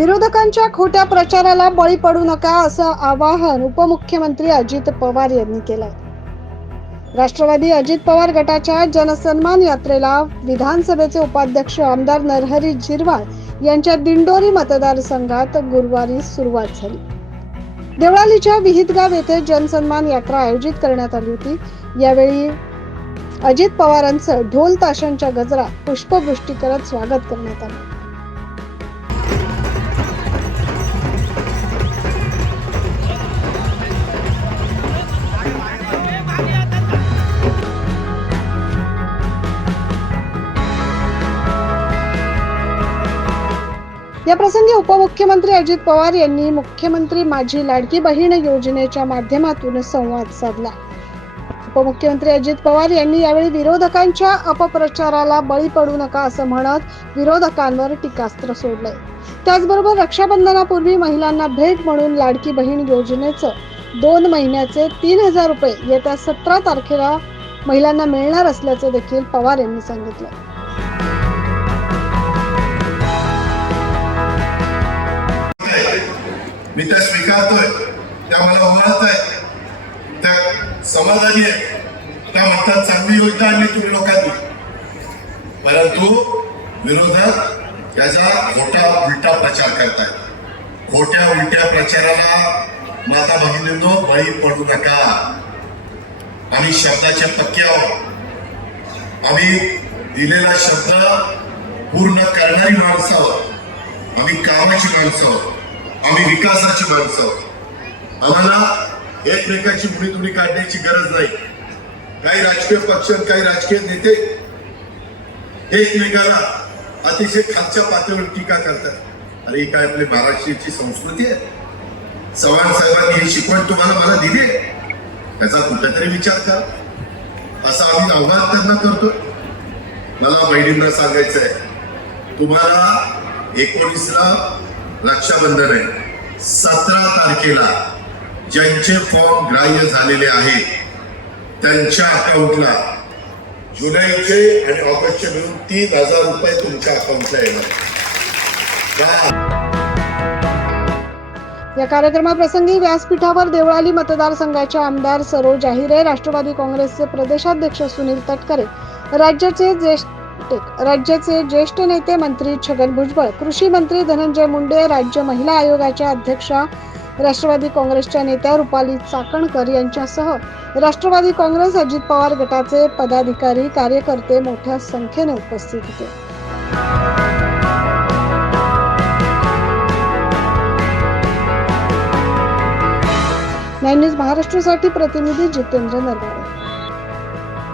विरोधकांच्या खोट्या प्रचाराला बळी पडू नका असं आवाहन उपमुख्यमंत्री अजित पवार यांनी केलंय. राष्ट्रवादी अजित पवार गटाच्या जनसन्मान यात्रेला विधानसभेचे उपाध्यक्ष आमदार नरहरी झिरवाळ यांच्या दिंडोरी मतदारसंघात गुरुवारी सुरुवात झाली. देवळालीच्या विहितगाव येथे जनसन्मान यात्रा आयोजित करण्यात आली होती. यावेळी अजित पवारांचं ढोल ताशांच्या गजरात पुष्पवृष्टी करत स्वागत करण्यात आलं. या प्रसंगी उपमुख्यमंत्री अजित पवार यांनी मुख्यमंत्री माझी लाडकी बहीण योजनेच्या माध्यमातून संवाद साधला. उपमुख्यमंत्री अजित पवार यांनी यावेळी विरोधकांच्या अपप्रचाराला बळी पडू नका असं म्हणत विरोधकांवर टीकास्त्र सोडलंय. त्याचबरोबर रक्षाबंधनापूर्वी महिलांना भेट म्हणून लाडकी बहीण योजनेचं दोन महिन्याचे तीन हजार रुपये येत्या सतरा तारखेला महिलांना मिळणार असल्याचं देखील पवार यांनी सांगितलं. मी त्या स्वीकारतोय. त्या मला ओळखत आहे त्या समाधानी आहे. त्या म्हणतात चांगली योजना आणली तुम्ही लोकांनी. परंतु विरोधक त्याचा खोटा उलटा प्रचार करतायत. खोट्या उलट्या प्रचाराला माता भगिनींनो बळी पडू नका. आम्ही शब्दाचे पक्के आहोत. आम्ही दिलेला शब्द पूर्ण करणारी माणसं आहोत. आम्ही कामाची माणसं आहोत. आम्ही विकासाची माणसं आहोत. आम्हाला एकमेकाची मुळी काढण्याची गरज नाही. काही राजकीय पक्ष काही राजकीय नेते एकमेकाला अतिशय खालच्या पातळीवर टीका करतात. अरे ही काय आपली महाराष्ट्राची संस्कृती आहे? चव्हाण साहेबांनी ही शिकवण तुम्हाला मला दिली त्याचा कुठेतरी विचार करा. असा आम्ही आव्हान त्यांना करतो मला बहिणींना सांगायचं आहे तुम्हाला एकोणीसला रक्षाबंधन आहे. सतरा तारखेला ज्यांचे फॉर्म ग्राह्य झालेले आहेत त्यांच्या अकाउंटला जुलैचे आणि ऑगस्टचे मिळून तीन हजार रुपये तुमच्या अकाउंटला येणार. या कार्यक्रमाप्रसंगी व्यासपीठावर देवळाली मतदारसंघाच्या आमदार सरोज आहिरे राष्ट्रवादी काँग्रेसचे प्रदेशाध्यक्ष सुनील तटकरे राज्याचे ज्येष्ठ राज्याचे ज्येष्ठ नेते मंत्री छगन भुजबळ कृषी मंत्री धनंजय मुंडे राज्य महिला आयोगाच्या अध्यक्षा राष्ट्रवादी काँग्रेसच्या नेत्या रुपाली चाकणकर यांच्यासह राष्ट्रवादी काँग्रेस अजित पवार गटाचे पदाधिकारी कार्यकर्ते मोठ्या संख्येने उपस्थित होते. नाईन न्यूज महाराष्ट्रासाठी प्रतिनिधी जितेंद्र नरवाडे.